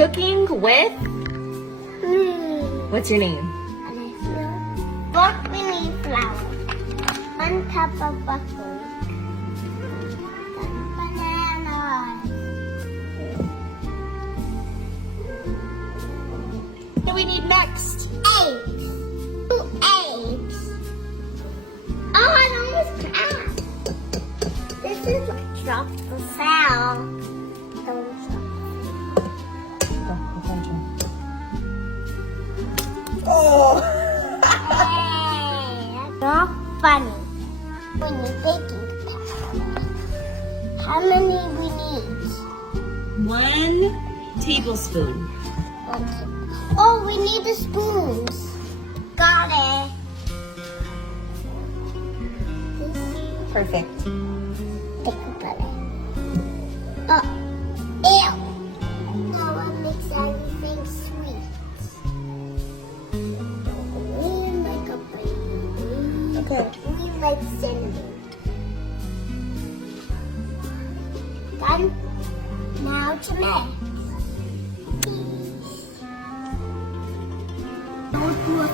cooking with? What's your name? Alessio. First we need flour. 1 cup of buckwheat. Banana. What do we need next? Eggs. 2 eggs. Oh, I almost passed. This is like drop the sound. Don't Oh! Hey, that's not funny. We need baking powder. How many we need? 1 tablespoon. Okay. Oh, we need the spoons. Got it. Perfect. Take a bite. Oh, ew. Now I mix everything sweet. We like a baby. Okay. We like cinnamon. Done. Now to mix. Don't do it